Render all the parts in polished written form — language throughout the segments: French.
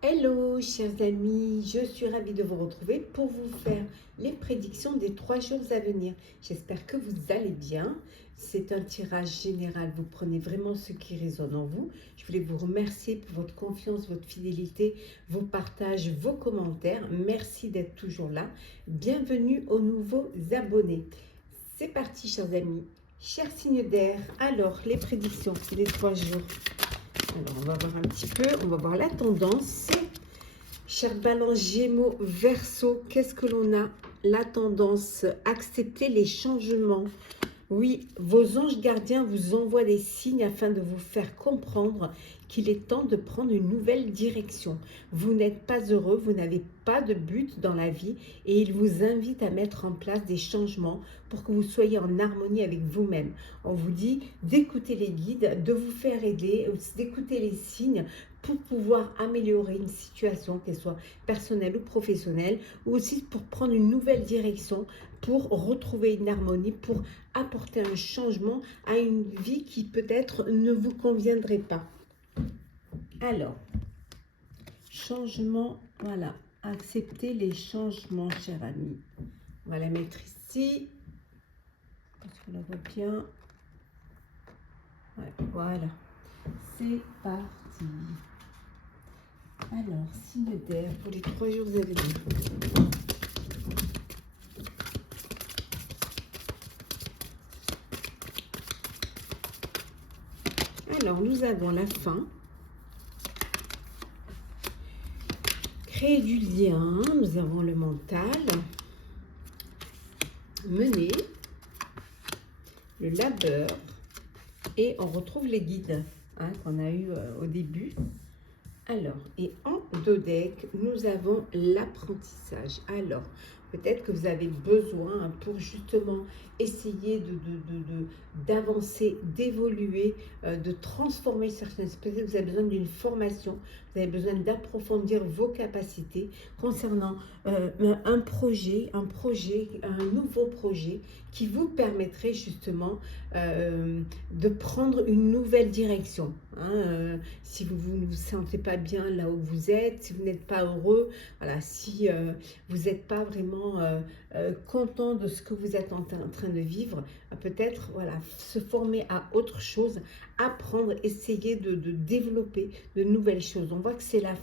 Hello chers amis, je suis ravie de vous retrouver pour vous faire les prédictions des 3 jours à venir. J'espère que vous allez bien. C'est un tirage général, vous prenez vraiment ce qui résonne en vous. Je voulais vous remercier pour votre confiance, votre fidélité, vos partages, vos commentaires. Merci d'être toujours là. Bienvenue aux nouveaux abonnés. C'est parti chers amis, chers signes d'air. Alors les prédictions, c'est les 3 jours. Alors, on va voir un petit peu, on va voir la tendance. Chers Balance, Gémeaux, Verseau, qu'est-ce que l'on a? La tendance, accepter les changements. Oui, vos anges gardiens vous envoient des signes afin de vous faire comprendre qu'il est temps de prendre une nouvelle direction. Vous n'êtes pas heureux, vous n'avez pas de but dans la vie et ils vous invitent à mettre en place des changements pour que vous soyez en harmonie avec vous-même. On vous dit d'écouter les guides, de vous faire aider, d'écouter les signes pour pouvoir améliorer une situation, qu'elle soit personnelle ou professionnelle, ou aussi pour prendre une nouvelle direction, pour retrouver une harmonie, pour apporter un changement à une vie qui peut-être ne vous conviendrait pas. Alors, changement, voilà, accepter les changements, cher ami. On va la mettre ici, parce qu'on la voit bien. Ouais, voilà, c'est parti. Alors, signe d'air pour les 3 jours à venir. Alors, nous avons la fin. Créer du lien, nous avons le mental. Mener, le labeur. Et on retrouve les guides qu'on a eu au début. Alors, et en dodeck, nous avons l'apprentissage. Alors, peut-être que vous avez besoin pour justement essayer d'avancer, d'évoluer, de transformer certaines aspects. Vous avez besoin d'une formation, vous avez besoin d'approfondir vos capacités concernant un projet, un nouveau projet qui vous permettrait justement de prendre une nouvelle direction. Si vous ne vous sentez pas bien là où vous êtes, si vous n'êtes pas heureux, voilà, si vous n'êtes pas vraiment content de ce que vous êtes en train de vivre, peut-être voilà, se former à autre chose, apprendre, essayer de développer de nouvelles choses. On voit que c'est la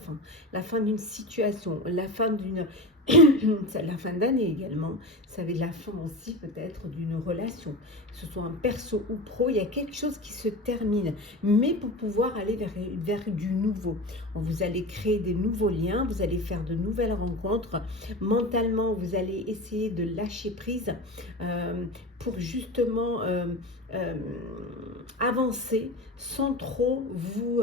fin d'une situation, la fin d'une la fin d'année également, ça va être la fin aussi peut-être d'une relation, que ce soit un perso ou pro, il y a quelque chose qui se termine, mais pour pouvoir aller vers du nouveau. Vous allez créer des nouveaux liens, vous allez faire de nouvelles rencontres, mentalement vous allez essayer de lâcher prise pour justement avancer sans trop vous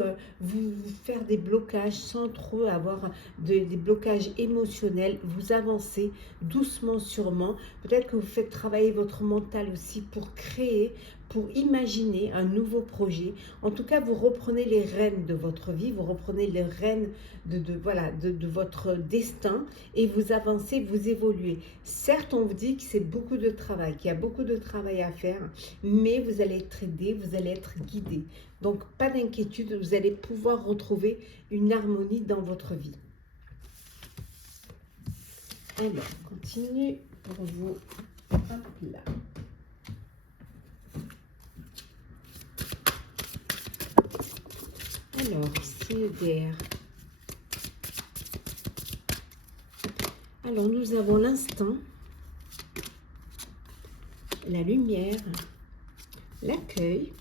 faire des blocages, sans trop avoir des blocages émotionnels. Vous avancez doucement, sûrement. Peut-être que vous faites travailler votre mental aussi pour créer, pour imaginer un nouveau projet. En tout cas, vous reprenez les rênes de votre vie, vous reprenez les rênes de votre destin et vous avancez, vous évoluez. Certes, on vous dit que c'est beaucoup de travail, qu'il y a beaucoup de travail à faire, mais vous allez être aidé, vous allez être guidé. Donc, pas d'inquiétude, vous allez pouvoir retrouver une harmonie dans votre vie. Alors, continue pour vous. Hop là. Alors, signe d'air. Alors, nous avons l'instinct, la lumière, l'accueil,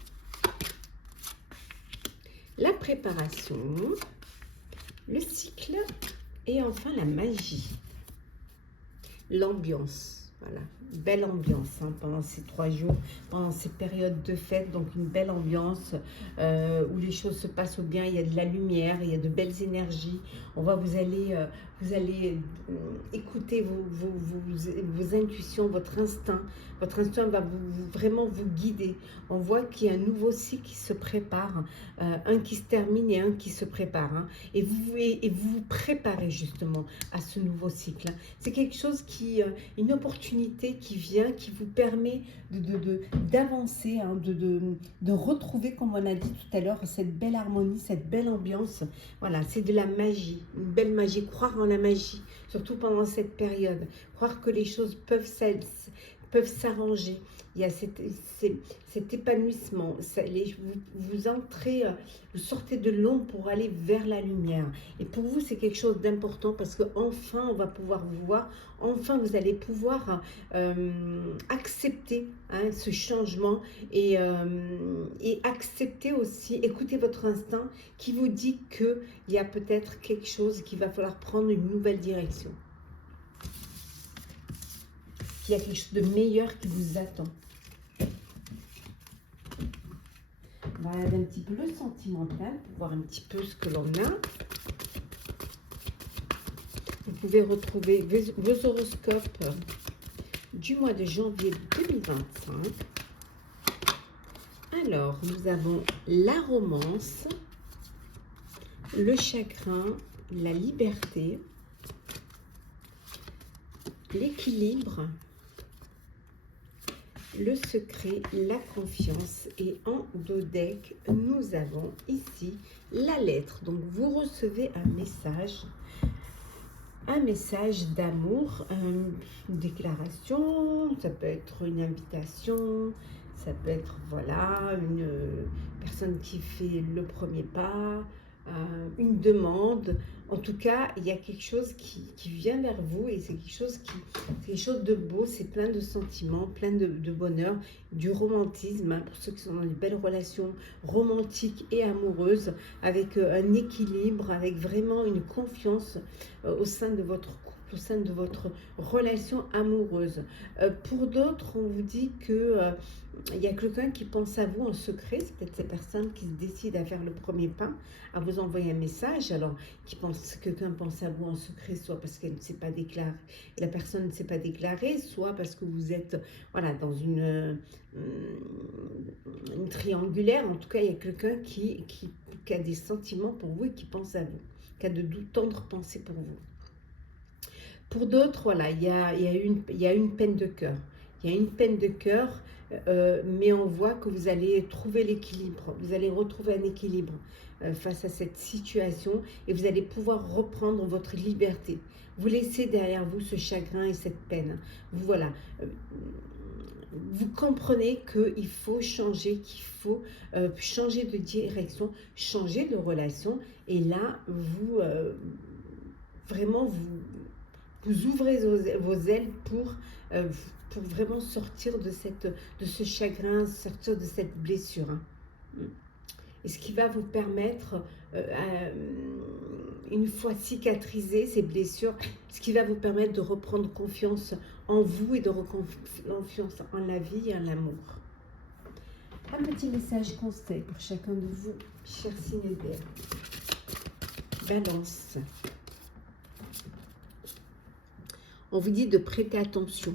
la préparation, le cycle et enfin la magie. L'ambiance, voilà, belle ambiance pendant ces 3 jours, pendant ces périodes de fête, donc une belle ambiance où les choses se passent au bien, il y a de la lumière, il y a de belles énergies. On va vous allez écouter vos intuitions, votre instinct va vraiment vous guider. On voit qu'il y a un nouveau cycle qui se prépare, un qui se termine et un qui se prépare, et vous vous préparez justement à ce nouveau cycle. C'est quelque chose une opportunité qui vient, qui vous permet d'avancer, hein, de retrouver, comme on a dit tout à l'heure, cette belle harmonie, cette belle ambiance. Voilà, c'est de la magie, une belle magie, croire en la magie, surtout pendant cette période, croire que les choses peuvent s'arranger. Il y a cet épanouissement, vous entrez, vous sortez de l'ombre pour aller vers la lumière. Et pour vous, c'est quelque chose d'important parce que enfin, on va pouvoir vous voir, enfin, vous allez pouvoir accepter, hein, ce changement et accepter aussi, écouter votre instinct qui vous dit qu'il y a peut-être quelque chose qu'il va falloir prendre une nouvelle direction. Qu'il y a quelque chose de meilleur qui vous attend. On va regarder un petit peu le sentimental pour voir un petit peu ce que l'on a. Vous pouvez retrouver vos horoscopes du mois de janvier 2025. Alors, nous avons la romance, le chagrin, la liberté, l'équilibre, le secret, la confiance. Et en dos deck, nous avons ici la lettre. Donc, vous recevez un message d'amour, une déclaration, ça peut être une invitation, ça peut être, voilà, une personne qui fait le premier pas, une demande. En tout cas, il y a quelque chose qui vient vers vous et c'est quelque chose de beau, c'est plein de sentiments, plein de bonheur, du romantisme, hein, pour ceux qui sont dans de belles relations romantiques et amoureuses, avec un équilibre, avec vraiment une confiance au sein de votre couple, au sein de votre relation amoureuse. Pour d'autres, on vous dit que il y a quelqu'un qui pense à vous en secret, c'est peut-être ces personnes qui se décident à faire le premier pas, à vous envoyer un message, alors quelqu'un pense à vous en secret, soit parce qu'elle ne s'est pas déclarée, la personne ne s'est pas déclarée, soit parce que vous êtes, voilà, dans une triangulaire. En tout cas, il y a quelqu'un qui a des sentiments pour vous et qui pense à vous, qui a de tendres pensées pour vous. Pour d'autres, voilà, il y a une peine de cœur. Il y a une peine de cœur, mais on voit que vous allez trouver l'équilibre. Vous allez retrouver un équilibre face à cette situation et vous allez pouvoir reprendre votre liberté. Vous laissez derrière vous ce chagrin et cette peine. Voilà. Vous comprenez qu'il faut changer, qu'il faut changer de direction, changer de relation. Et là, vous vraiment, vous ouvrez vos ailes pour vraiment sortir de ce chagrin, sortir de cette blessure. Hein. Et ce qui va vous permettre, une fois cicatrisées ces blessures, ce qui va vous permettre de reprendre confiance en vous et de reprendre confiance en la vie et en l'amour. Un petit message conseil pour chacun de vous, chers signes d'air. Balance. On vous dit de prêter attention.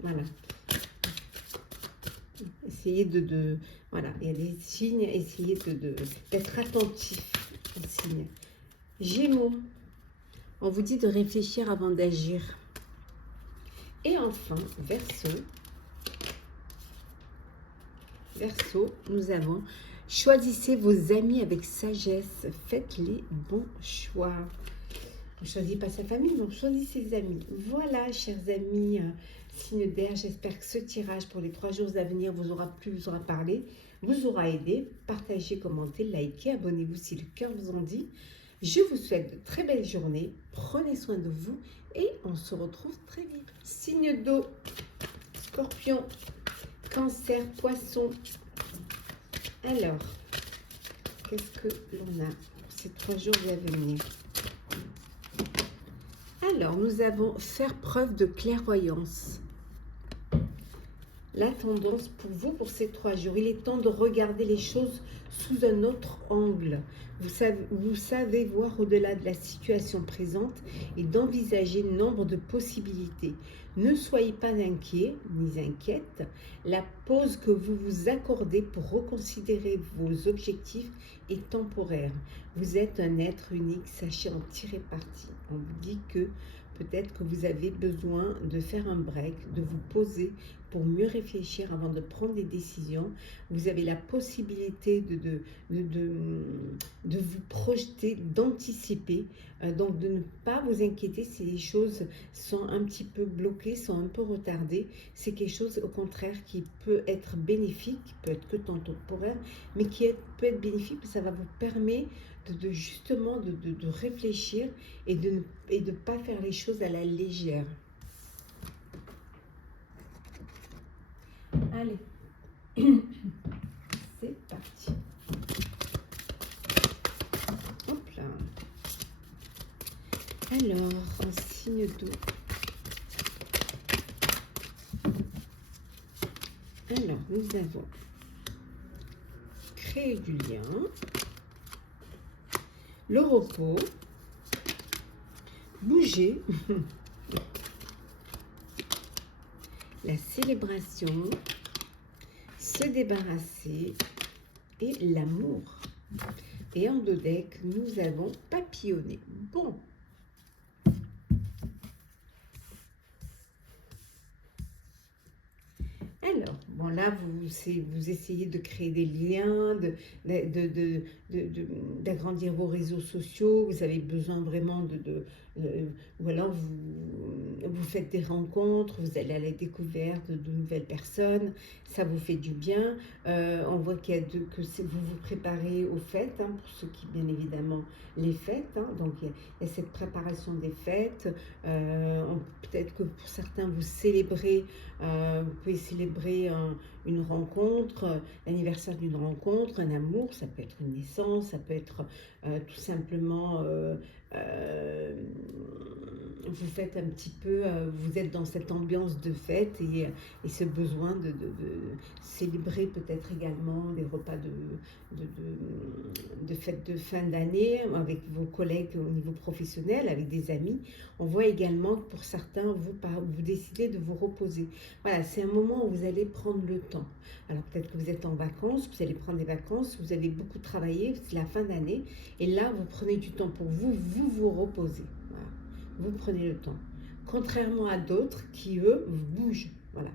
Voilà. Essayez voilà, il y a des signes, essayez d'être attentif aux signes. Gémeaux, on vous dit de réfléchir avant d'agir. Et enfin, Verseau. Verseau, nous avons choisissez vos amis avec sagesse, faites les bons choix. On ne choisit pas sa famille, mais on choisit ses amis. Voilà, chers amis, signes d'air, j'espère que ce tirage pour les 3 jours à venir vous aura plu, vous aura parlé, vous aura aidé. Partagez, commentez, likez, abonnez-vous si le cœur vous en dit. Je vous souhaite de très belles journées, prenez soin de vous et on se retrouve très vite. Signe d'eau, Scorpion, Cancer, Poisson. Alors, qu'est-ce que l'on a pour ces 3 jours à venir? Alors, nous avons faire preuve de clairvoyance. La tendance pour vous, pour ces 3 jours, il est temps de regarder les choses sous un autre angle. Vous savez voir au-delà de la situation présente et d'envisager nombre de possibilités. Ne soyez pas inquiets ni inquiètes. La pause que vous vous accordez pour reconsidérer vos objectifs est temporaire. Vous êtes un être unique, sachez en tirer parti. On vous dit que peut-être que vous avez besoin de faire un break, de vous poser pour mieux réfléchir avant de prendre des décisions. Vous avez la possibilité de, de, de vous projeter, d'anticiper, donc de ne pas vous inquiéter si les choses sont un petit peu bloquées, sont un peu retardées. C'est quelque chose au contraire qui peut être bénéfique, qui peut être que temporaire, mais peut être bénéfique, ça va vous permettre justement de réfléchir et de ne pas faire les choses à la légère. Allez, c'est parti. Hop là. Alors, en signe d'eau. Alors, nous avons créé du lien, le repos, bouger, la célébration, se débarrasser et l'amour. Et en 2 decks, nous avons papillonné. Bon. Alors, bon là, vous essayez de créer des liens, d'agrandir vos réseaux sociaux, vous avez besoin vraiment ou alors vous faites des rencontres, vous allez à la découverte de nouvelles personnes, ça vous fait du bien. On voit qu'il y a que vous vous préparez aux fêtes, hein, pour ceux qui, bien évidemment, les fêtes, hein, donc il y a cette préparation des fêtes. Peut-être que pour certains, vous célébrez, vous pouvez célébrer une rencontre, l'anniversaire d'une rencontre, un amour, ça peut être une naissance, ça peut être tout simplement, vous faites un petit peu, vous êtes dans cette ambiance de fête et ce besoin de célébrer peut-être également des repas de fête de fin d'année avec vos collègues au niveau professionnel, avec des amis. On voit également que pour certains, vous décidez de vous reposer. Voilà, c'est un moment où vous allez prendre le temps. Alors peut-être que vous êtes en vacances, vous allez prendre des vacances, vous avez beaucoup travaillé, c'est la fin d'année, et là vous prenez du temps pour vous, vous reposez. Voilà. Vous prenez le temps. Contrairement à d'autres qui, eux, bougent. Voilà.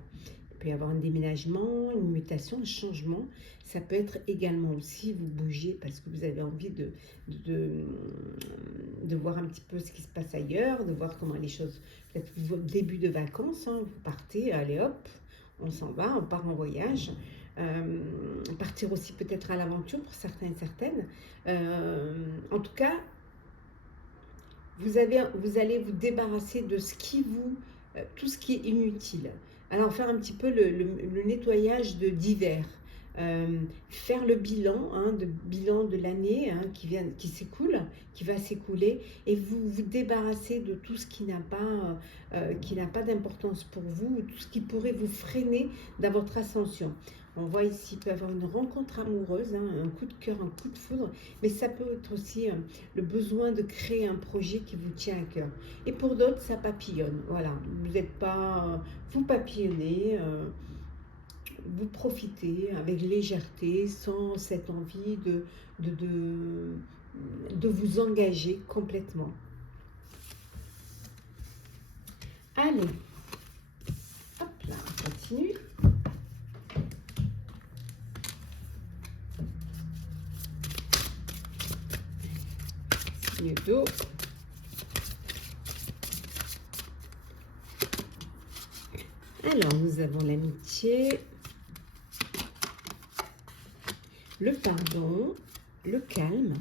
Il peut y avoir un déménagement, une mutation, un changement. Ça peut être également aussi, vous bougez parce que vous avez envie de voir un petit peu ce qui se passe ailleurs, de voir comment les choses, peut-être début de vacances, hein, vous partez, allez hop, on s'en va, on part en voyage. Partir aussi peut-être à l'aventure pour certains et certaines. En tout cas, vous allez vous débarrasser de ce qui tout ce qui est inutile. Alors faire un petit peu le nettoyage d'hiver. Faire le bilan, hein, bilan de l'année, hein, qui s'écoule, qui va s'écouler, et vous débarrasser de tout ce qui n'a pas d'importance pour vous, tout ce qui pourrait vous freiner dans votre ascension. On voit ici, il peut y avoir une rencontre amoureuse, hein, un coup de cœur, un coup de foudre, mais ça peut être aussi le besoin de créer un projet qui vous tient à cœur. Et pour d'autres, ça papillonne. Voilà, vous n'êtes pas, vous papillonnez, vous profitez avec légèreté, sans cette envie de vous engager complètement. Allez, hop là, on continue. Signe d'eau. Alors, nous avons l'amitié, le pardon, le calme,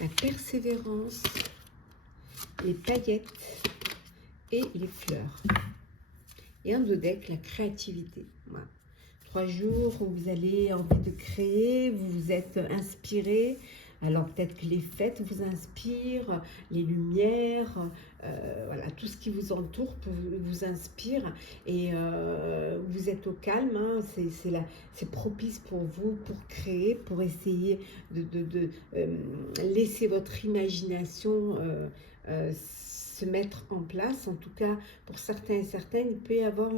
la persévérance, les paillettes et les fleurs. Et en 2 decks, la créativité. Voilà. 3 jours où vous avez envie de créer, vous vous êtes inspiré. Alors peut-être que les fêtes vous inspirent, les lumières, voilà, tout ce qui vous entoure vous inspire, et vous êtes au calme, hein, c'est propice pour vous, pour créer, pour essayer de laisser votre imagination se mettre en place. En tout cas, pour certains et certaines, il peut y avoir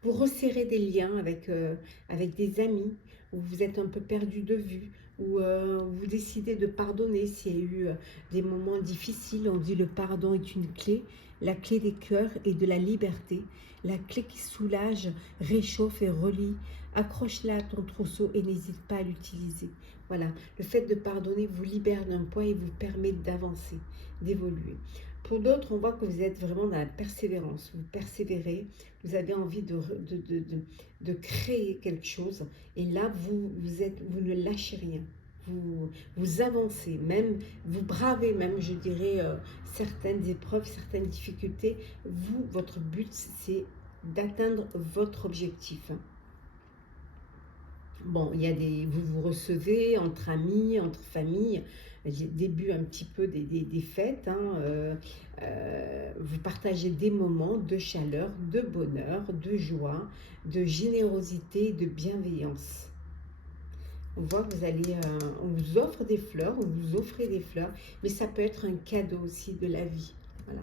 vous resserrez des liens avec des amis, où vous êtes un peu perdu de vue, où vous décidez de pardonner s'il y a eu des moments difficiles. On dit le pardon est une clé, la clé des cœurs et de la liberté, la clé qui soulage, réchauffe et relie. Accroche-la à ton trousseau et n'hésite pas à l'utiliser. Voilà, le fait de pardonner vous libère d'un poids et vous permet d'avancer, d'évoluer. Pour d'autres, on voit que vous êtes vraiment dans la persévérance. Vous persévérez, vous avez envie de créer quelque chose. Et là, vous ne lâchez rien. Vous avancez, même, vous bravez même, je dirais, certaines épreuves, certaines difficultés. Vous, votre but, c'est d'atteindre votre objectif. Bon, il y a vous vous recevez entre amis, entre familles, début un petit peu des fêtes, hein, vous partagez des moments de chaleur, de bonheur, de joie, de générosité, de bienveillance. On voit que on vous offre des fleurs, on vous offrez des fleurs, mais ça peut être un cadeau aussi de la vie. Voilà,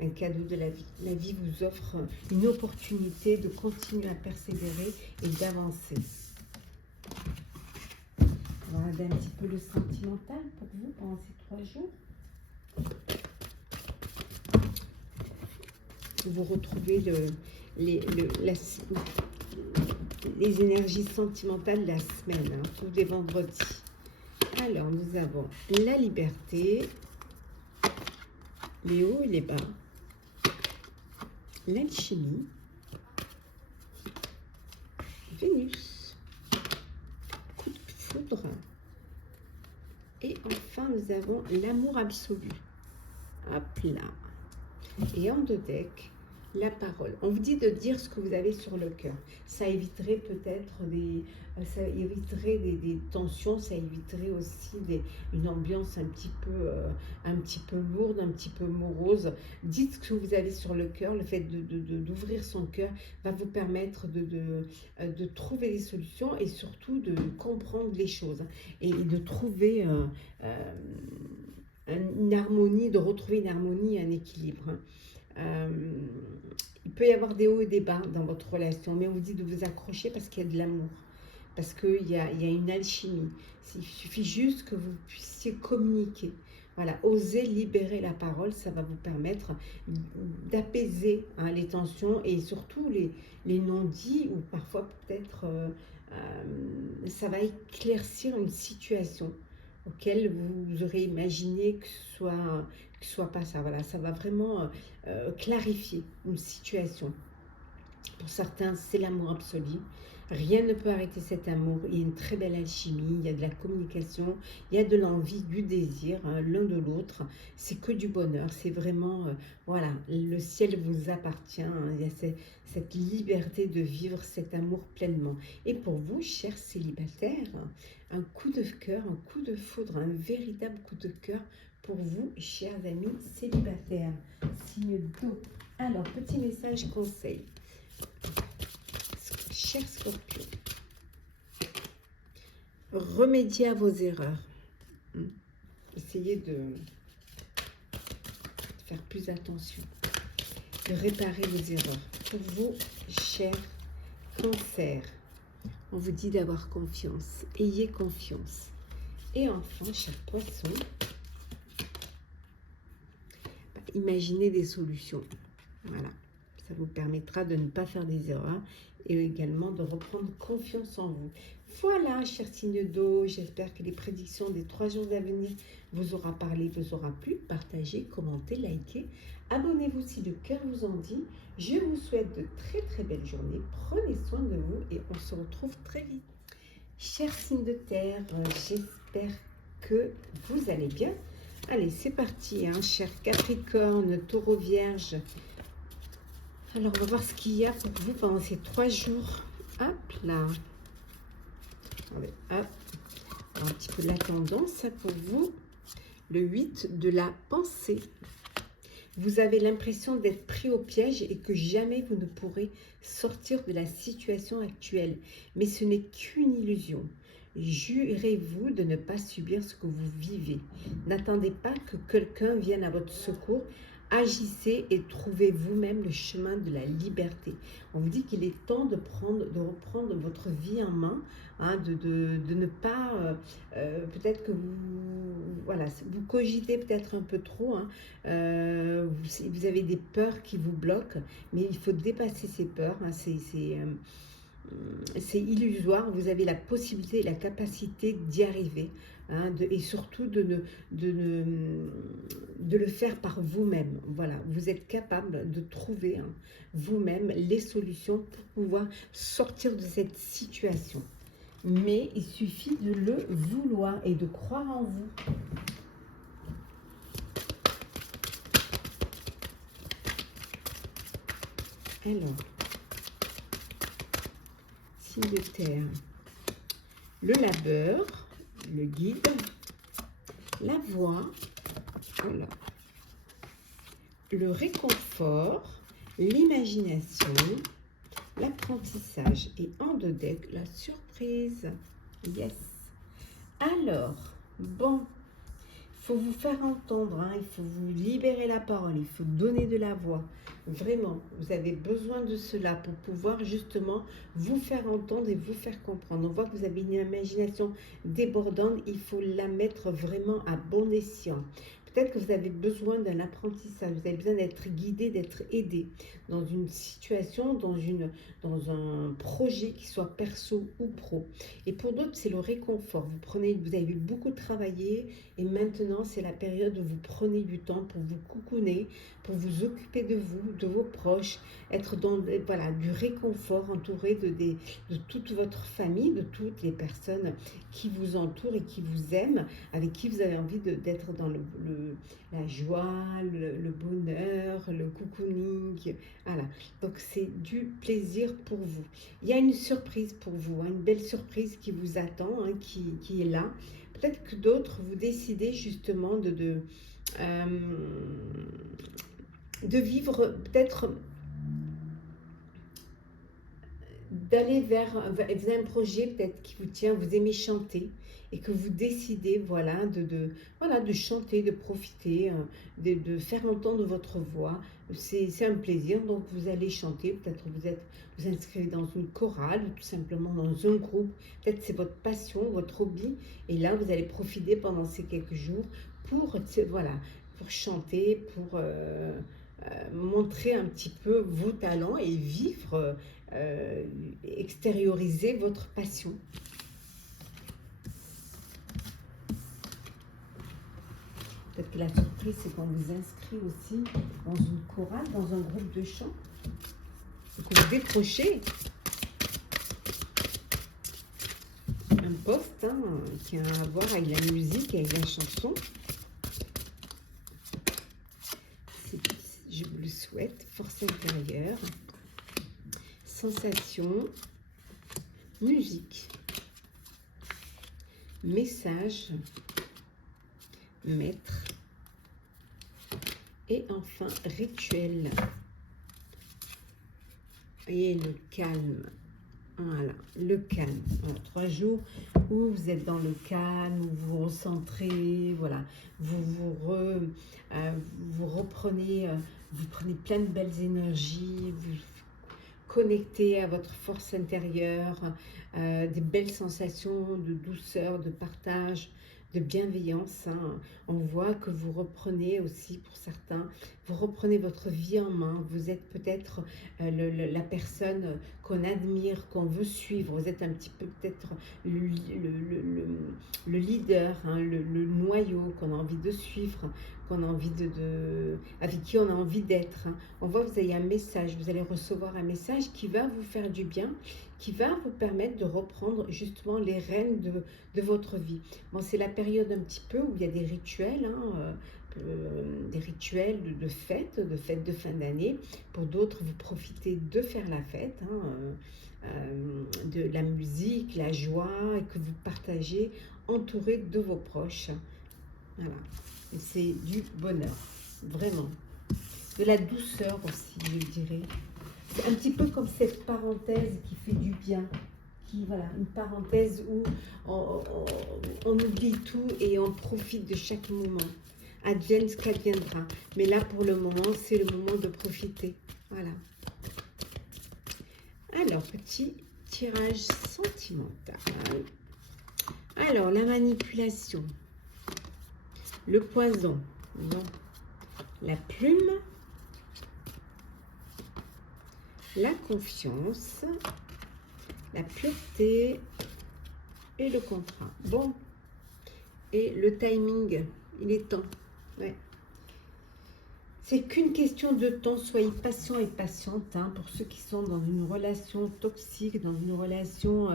un cadeau de la vie. La vie vous offre une opportunité de continuer à persévérer et d'avancer. On va regarder un petit peu le sentimental pour vous pendant ces 3 jours. Vous retrouvez les énergies sentimentales de la semaine, hein, tous les vendredis. Alors, nous avons la liberté, les hauts et les bas, l'alchimie, Vénus, coup de foudre, et enfin, nous avons l'amour absolu. Hop là. Et en 2 decks, la parole. On vous dit de dire ce que vous avez sur le cœur. Ça éviterait peut-être des tensions, ça éviterait aussi une ambiance un petit peu lourde, un petit peu morose. Dites ce que vous avez sur le cœur. Le fait d'ouvrir son cœur va vous permettre de trouver des solutions et surtout de comprendre les choses et de trouver une harmonie, de retrouver une harmonie, un équilibre. Il peut y avoir des hauts et des bas dans votre relation, mais on vous dit de vous accrocher parce qu'il y a de l'amour, parce qu'il y a une alchimie. Il suffit juste que vous puissiez communiquer. Voilà, oser libérer la parole, ça va vous permettre d'apaiser, hein, les tensions et surtout les non-dits ou parfois peut-être ça va éclaircir une situation auquel vous aurez imaginé que ce soit pas ça. Voilà, ça va vraiment clarifier une situation. Pour certains, c'est l'amour absolu. Rien ne peut arrêter cet amour. Il y a une très belle alchimie, il y a de la communication, il y a de l'envie, du désir, hein, l'un de l'autre. C'est que du bonheur. C'est vraiment, voilà, le ciel vous appartient. Hein, il y a cette liberté de vivre cet amour pleinement. Et pour vous, chers célibataires, un coup de cœur, un coup de foudre, un véritable coup de cœur pour vous, chers amis célibataires. Signe d'eau. Alors, petit message conseil. Chers Scorpions, remédiez à vos erreurs. Essayez de faire plus attention, de réparer vos erreurs. Pour vous, chers Cancers, on vous dit d'avoir confiance. Ayez confiance. Et enfin, chers Poissons, imaginez des solutions. Voilà. Ça vous permettra de ne pas faire des erreurs et également de reprendre confiance en vous. Voilà, chers signes d'eau, j'espère que les prédictions des 3 jours à venir vous aura parlé, vous aura plu. Partagez, commentez, likez. Abonnez-vous si le cœur vous en dit. Je vous souhaite de très très belles journées. Prenez soin de vous et on se retrouve très vite. Chers signes de terre, j'espère que vous allez bien. Allez, c'est parti, hein, chers Capricorne, Taureau, Vierge. Alors, on va voir ce qu'il y a pour vous pendant ces 3 jours. Hop là. Attendez, hop. Alors, un petit peu de la tendance pour vous. Le 8 de la pensée. Vous avez l'impression d'être pris au piège et que jamais vous ne pourrez sortir de la situation actuelle. Mais ce n'est qu'une illusion. Jurez-vous de ne pas subir ce que vous vivez. N'attendez pas que quelqu'un vienne à votre secours. agissez et trouvez vous-même le chemin de la liberté. On vous dit qu'il est temps de reprendre votre vie en main, hein, de ne pas, peut-être que voilà, vous cogitez peut-être un peu trop, hein, vous avez des peurs qui vous bloquent, mais il faut dépasser ces peurs, hein, c'est illusoire, vous avez la possibilité et la capacité d'y arriver, hein, et surtout de le faire par vous-même. Voilà, vous êtes capable de trouver, hein, vous-même les solutions pour pouvoir sortir de cette situation. Mais il suffit de le vouloir et de croire en vous. Alors, signe de terre, le labeur, le guide, la voix, alors, le réconfort, l'imagination, l'apprentissage et en 2 decks, la surprise. Yes. Alors, bon, il faut vous faire entendre, hein, il faut vous libérer la parole, il faut donner de la voix. Vraiment, vous avez besoin de cela pour pouvoir justement vous faire entendre et vous faire comprendre. On voit que vous avez une imagination débordante, il faut la mettre vraiment à bon escient. Peut-être que vous avez besoin d'un apprentissage, vous avez besoin d'être guidé, d'être aidé dans une situation, dans un projet qui soit perso ou pro. Et pour d'autres, c'est le réconfort. Vous avez beaucoup travaillé et maintenant, c'est la période où vous prenez du temps pour vous coucouner, pour vous occuper de vous, de vos proches, être dans voilà, du réconfort, entouré de toute votre famille, de toutes les personnes qui vous entourent et qui vous aiment, avec qui vous avez envie d'être dans la joie, le bonheur, le cocooning. Voilà, donc c'est du plaisir pour vous. Il y a une surprise pour vous, hein, une belle surprise qui vous attend, hein, qui est là. Peut-être que d'autres, vous décidez justement de vivre, peut-être d'aller vers un projet peut-être qui vous tient, vous aimez chanter et que vous décidez voilà, voilà, de chanter, de profiter, de faire entendre votre voix. C'est un plaisir, donc vous allez chanter, peut-être vous inscrivez dans une chorale ou tout simplement dans un groupe, peut-être c'est votre passion, votre hobby, et là vous allez profiter pendant ces quelques jours voilà, pour chanter, pour montrer un petit peu vos talents et vivre, extérioriser votre passion. Peut-être que la surprise, c'est qu'on vous inscrit aussi dans une chorale, dans un groupe de chant. Donc vous décrochez un poste, hein, qui a à voir avec la musique, avec la chanson. Je vous le souhaite. Force intérieure, sensation, musique, message, maître et enfin rituel. Et le calme. Voilà, le calme. Voilà, 3 jours où vous êtes dans le calme, où vous vous recentrez, voilà, vous reprenez, vous prenez plein de belles énergies, vous connectez à votre force intérieure, des belles sensations de douceur, de partage, de bienveillance, hein. On voit que vous reprenez aussi, pour certains, vous reprenez votre vie en main. Vous êtes peut-être la personne qu'on admire, qu'on veut suivre. Vous êtes un petit peu peut-être le leader, hein, le noyau qu'on a envie de suivre, qu'on a envie avec qui on a envie d'être, hein. On voit que vous avez un message, vous allez recevoir un message qui va vous faire du bien, qui va vous permettre de reprendre justement les rênes de votre vie. Bon, c'est la période un petit peu où il y a des rituels, hein, des rituels de fêtes de fin d'année. Pour d'autres, vous profitez de faire la fête, hein, de la musique, la joie, et que vous partagez entouré de vos proches. Voilà, et c'est du bonheur, vraiment. De la douceur aussi, je dirais. C'est un petit peu comme cette parenthèse qui fait du bien. Voilà, une parenthèse où on oublie tout et on profite de chaque moment. advienne ce qu'adviendra. Mais là, pour le moment, c'est le moment de profiter. Voilà. Alors, petit tirage sentimental. Alors, la manipulation. Le poison. Non. La plume. La confiance. La pureté. Et le contrat. Bon. Et le timing. Il est temps. Ouais. C'est qu'une question de temps, soyez patient et patiente hein, pour ceux qui sont dans une relation toxique, dans une relation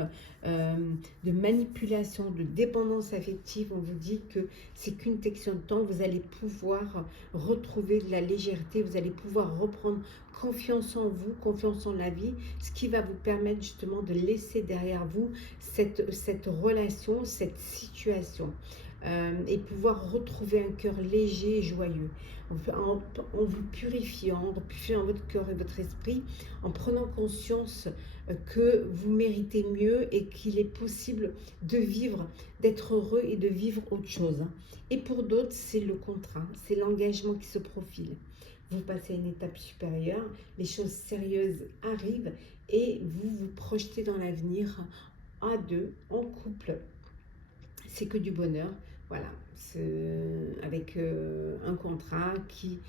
de manipulation, de dépendance affective. On vous dit que c'est qu'une question de temps, vous allez pouvoir retrouver de la légèreté, vous allez pouvoir reprendre confiance en vous, confiance en la vie, ce qui va vous permettre justement de laisser derrière vous cette relation, cette situation. Et pouvoir retrouver un cœur léger et joyeux. En vous purifiant votre cœur et votre esprit, en prenant conscience que vous méritez mieux et qu'il est possible de vivre, d'être heureux et de vivre autre chose. Et pour d'autres, c'est le contrat, c'est l'engagement qui se profile. Vous passez à une étape supérieure, les choses sérieuses arrivent et vous vous projetez dans l'avenir à deux, en couple. C'est que du bonheur. Voilà, avec un contrat qui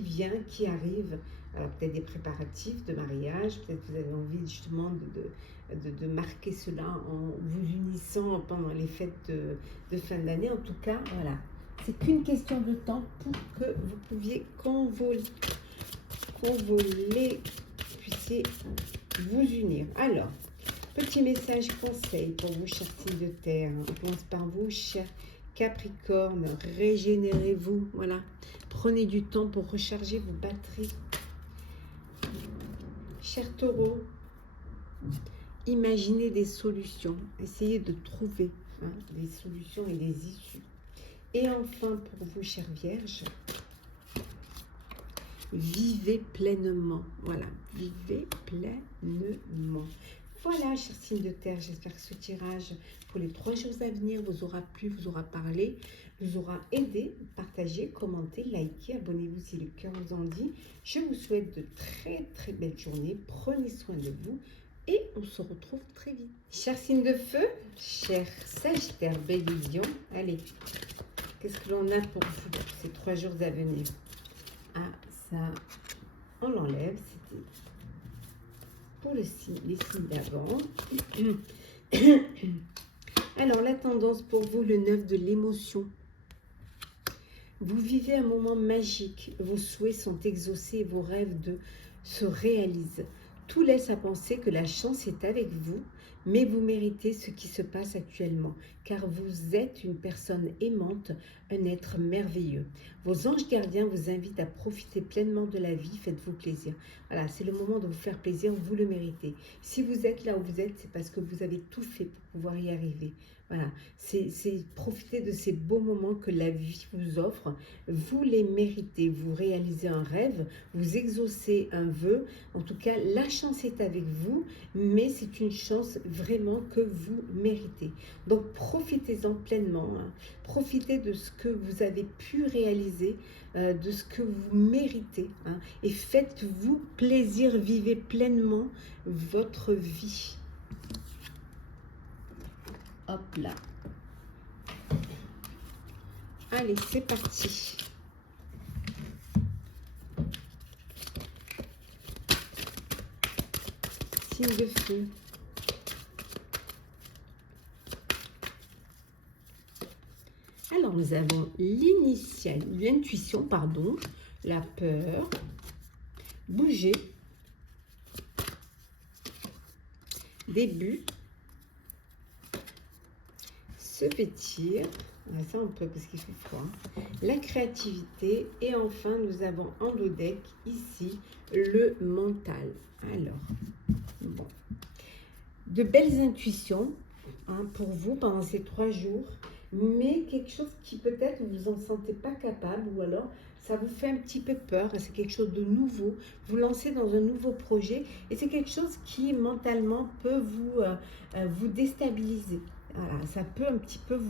vient, qui arrive. Alors peut-être des préparatifs de mariage, peut-être que vous avez envie justement de marquer cela en vous unissant pendant les fêtes de fin d'année. En tout cas, voilà, c'est qu'une question de temps pour que vous pouviez convoler, puissiez vous unir. Alors, petit message conseil pour vous, chers signes de terre. On commence par vous, chers Capricorne. Régénérez-vous. Voilà. Prenez du temps pour recharger vos batteries. Chers Taureaux, imaginez des solutions. Essayez de trouver des solutions et des issues. Et enfin, pour vous, chers Vierges, vivez pleinement. Voilà. Vivez pleinement. Voilà, chers signes de terre, j'espère que ce tirage pour les 3 jours à venir vous aura plu, vous aura parlé, vous aura aidé. Partagez, commentez, likez, abonnez-vous si le cœur vous en dit. Je vous souhaite de très très belles journées. Prenez soin de vous et on se retrouve très vite. Chers signes de feu, chers Sagittaire, Bélier, Lion, allez, qu'est-ce que l'on a pour vous ces 3 jours à venir? Ah, ça, on l'enlève, c'était pour les signes d'avant. Alors, la tendance pour vous, le 9 de l'émotion. Vous vivez un moment magique. Vos souhaits sont exaucés et vos rêves se réalisent. Tout laisse à penser que la chance est avec vous, mais vous méritez ce qui se passe actuellement, car vous êtes une personne aimante, un être merveilleux. Vos anges gardiens vous invitent à profiter pleinement de la vie, faites-vous plaisir. Voilà, c'est le moment de vous faire plaisir, vous le méritez. Si vous êtes là où vous êtes, c'est parce que vous avez tout fait pour pouvoir y arriver. Voilà, c'est profiter de ces beaux moments que la vie vous offre. Vous les méritez, vous réalisez un rêve, vous exaucez un vœu. En tout cas, la chance est avec vous, mais c'est une chance vraiment que vous méritez. Donc, profitez-en pleinement. Profitez de ce que vous avez pu réaliser, de ce que vous méritez. Et faites-vous plaisir, vivez pleinement votre vie. Hop là. Allez, c'est parti. Signe de feu. Alors, nous avons l'intuition, pardon, la peur, bouger, début, se vêtir, ça on peut parce qu'il fait froid, la créativité et enfin nous avons en dos deck ici le mental. Alors, bon, de belles intuitions pour vous pendant ces 3 jours, mais quelque chose qui peut-être vous en sentez pas capable ou alors ça vous fait un petit peu peur, c'est quelque chose de nouveau, vous lancez dans un nouveau projet et c'est quelque chose qui mentalement peut vous déstabiliser. Voilà, ça peut un petit peu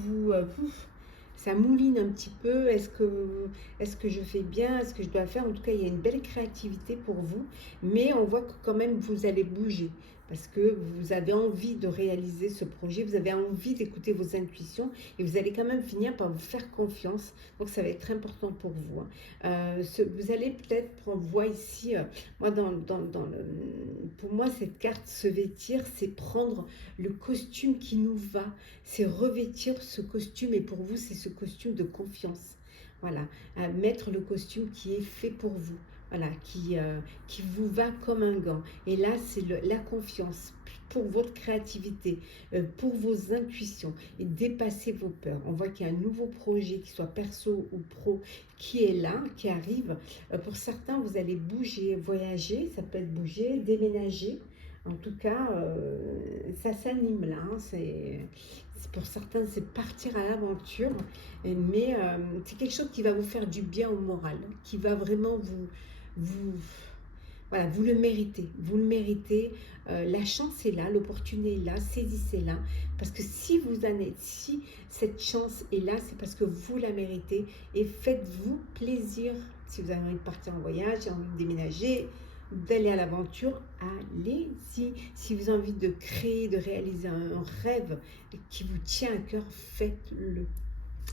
ça mouline un petit peu. Est-ce que je fais bien? Est-ce que je dois faire? En tout cas, il y a une belle créativité pour vous, mais on voit que quand même vous allez bouger parce que vous avez envie de réaliser ce projet, vous avez envie d'écouter vos intuitions et vous allez quand même finir par vous faire confiance. Donc, ça va être important pour vous, hein. Vous allez peut-être, on voit ici, moi, pour moi, cette carte se vêtir, c'est prendre le costume qui nous va, c'est revêtir ce costume, et pour vous, c'est ce costume de confiance. Voilà, mettre le costume qui est fait pour vous, voilà, qui vous va comme un gant. Et là, c'est la confiance pour votre créativité, pour vos intuitions et dépasser vos peurs. On voit qu'il y a un nouveau projet, qu'il soit perso ou pro, qui est là, qui arrive. Pour certains, vous allez bouger, voyager, ça peut être bouger, déménager. En tout cas, ça s'anime là, hein. Pour certains, c'est partir à l'aventure, mais c'est quelque chose qui va vous faire du bien au moral, qui va vraiment vous, voilà, vous le méritez, vous le méritez. La chance est là, l'opportunité est là, saisissez-la, parce que si cette chance est là, c'est parce que vous la méritez, et faites-vous plaisir. Si vous avez envie de partir en voyage, envie de déménager, d'aller à l'aventure, allez-y. Si vous avez envie de créer, de réaliser un rêve qui vous tient à cœur, faites-le.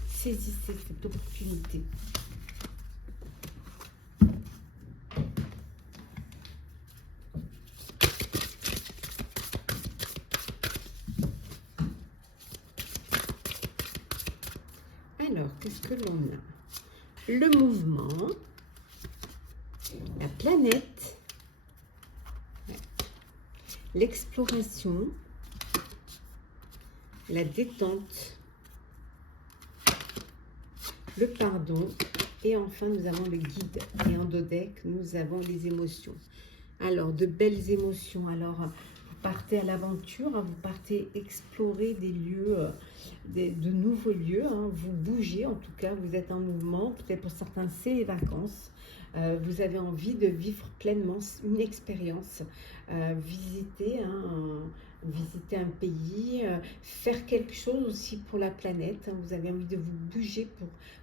Saisissez cette opportunité. Alors, qu'est-ce que l'on a? Le mouvement, la planète, l'exploration, la détente, le pardon, et enfin nous avons le guide. Et en dos deck, nous avons les émotions. Alors, de belles émotions. Alors, vous partez à l'aventure, hein, vous partez explorer des lieux, de nouveaux lieux, hein, vous bougez, en tout cas, vous êtes en mouvement. Peut-être pour certains, c'est les vacances. Vous avez envie de vivre pleinement une expérience, visiter un pays, faire quelque chose aussi pour la planète, hein. Vous avez envie de vous bouger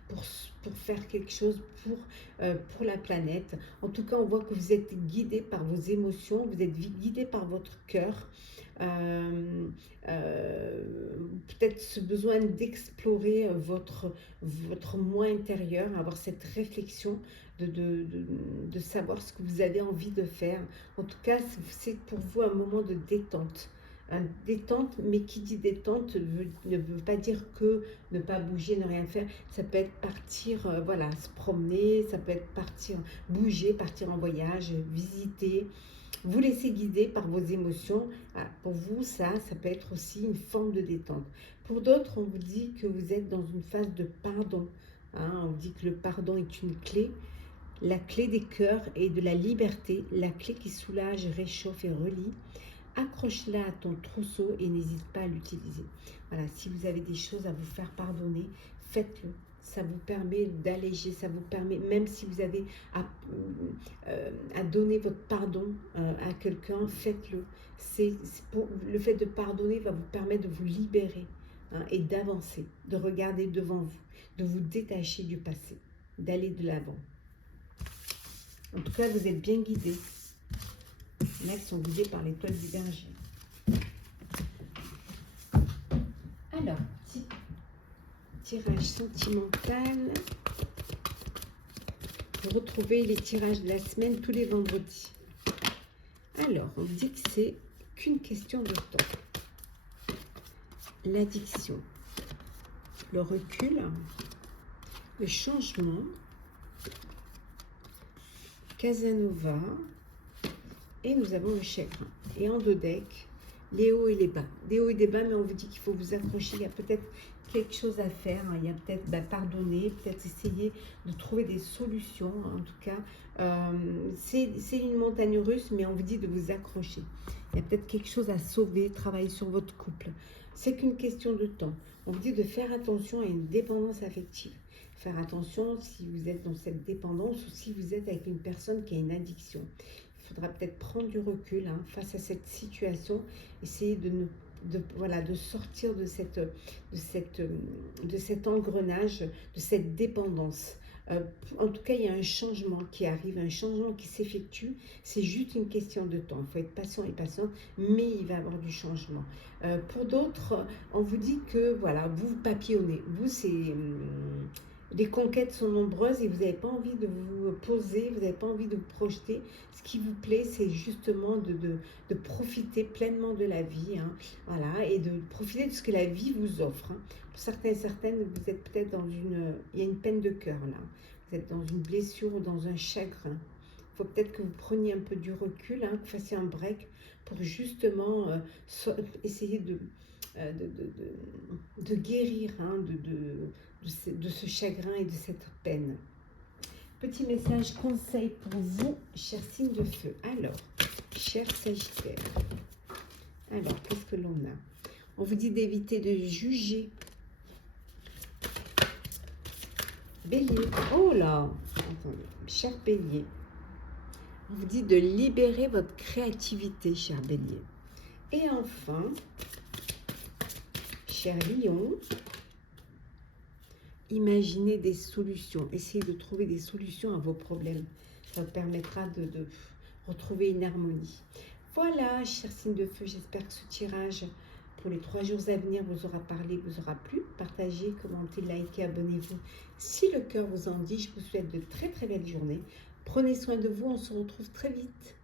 pour faire quelque chose pour la planète. En tout cas, on voit que vous êtes guidé par vos émotions, vous êtes guidé par votre cœur. Peut-être ce besoin d'explorer votre moi intérieur, avoir cette réflexion de savoir ce que vous avez envie de faire. En tout cas, c'est pour vous un moment de détente. Détente, mais qui dit détente ne veut pas dire que ne pas bouger, ne rien faire. Ça peut être partir, voilà, se promener, ça peut être partir, bouger, partir en voyage, visiter, vous laisser guider par vos émotions. Ah, pour vous, ça peut être aussi une forme de détente. Pour d'autres, on vous dit que vous êtes dans une phase de pardon, hein. On vous dit que le pardon est une clé, la clé des cœurs et de la liberté, la clé qui soulage, réchauffe et relie. Accroche-la à ton trousseau et n'hésite pas à l'utiliser. Voilà, si vous avez des choses à vous faire pardonner, faites-le. Ça vous permet d'alléger, ça vous permet, même si vous avez à donner votre pardon à quelqu'un, faites-le. Le fait de pardonner va vous permettre de vous libérer, hein, et d'avancer, de regarder devant vous, de vous détacher du passé, d'aller de l'avant. En tout cas, vous êtes bien guidés. Il y en a qui sont guidés par l'étoile du Berger. Alors, petit tirage sentimental. Vous retrouvez les tirages de la semaine tous les vendredis. Alors, on dit que c'est qu'une question de temps. L'addiction, le recul, le changement, Casanova, et nous avons le chagrin. Et en dos deck, les hauts et les bas. Des hauts et des bas, mais on vous dit qu'il faut vous accrocher. Il y a peut-être quelque chose à faire, hein. Il y a peut-être pardonner, peut-être essayer de trouver des solutions. En tout cas, c'est une montagne russe, mais on vous dit de vous accrocher. Il y a peut-être quelque chose à sauver, travailler sur votre couple. C'est qu'une question de temps. On vous dit de faire attention à une dépendance affective. Faire attention si vous êtes dans cette dépendance ou si vous êtes avec une personne qui a une addiction. Il faudra peut-être prendre du recul, hein, face à cette situation. Essayez de ne voilà, de sortir de cet engrenage, de cette dépendance. En tout cas, il y a un changement qui arrive, un changement qui s'effectue. C'est juste une question de temps. Il faut être patient et patient, mais il va y avoir du changement. Pour d'autres, on vous dit que voilà, vous papillonnez. Vous, les conquêtes sont nombreuses et vous n'avez pas envie de vous poser, vous n'avez pas envie de vous projeter. Ce qui vous plaît, c'est justement de profiter pleinement de la vie, hein, voilà, et de profiter de ce que la vie vous offre. Hein. Pour certains et certaines, vous êtes peut-être il y a une peine de cœur là. Vous êtes dans une blessure ou dans un chagrin. Il faut peut-être que vous preniez un peu du recul, hein, que vous fassiez un break pour justement essayer de guérir, hein, de ce chagrin et de cette peine. Petit message conseil pour vous, chers signes de feu. Alors, cher Sagittaire, alors qu'est-ce que l'on a? On vous dit d'éviter de juger. Bélier, oh là, attendez, cher Bélier, on vous dit de libérer votre créativité, cher Bélier. Et enfin, cher Lion, imaginez des solutions, essayez de trouver des solutions à vos problèmes. Ça vous permettra de retrouver une harmonie. Voilà, chers signes de feu, j'espère que ce tirage pour les 3 jours à venir vous aura parlé, vous aura plu. Partagez, commentez, likez, abonnez-vous. Si le cœur vous en dit, je vous souhaite de très très belles journées. Prenez soin de vous, on se retrouve très vite.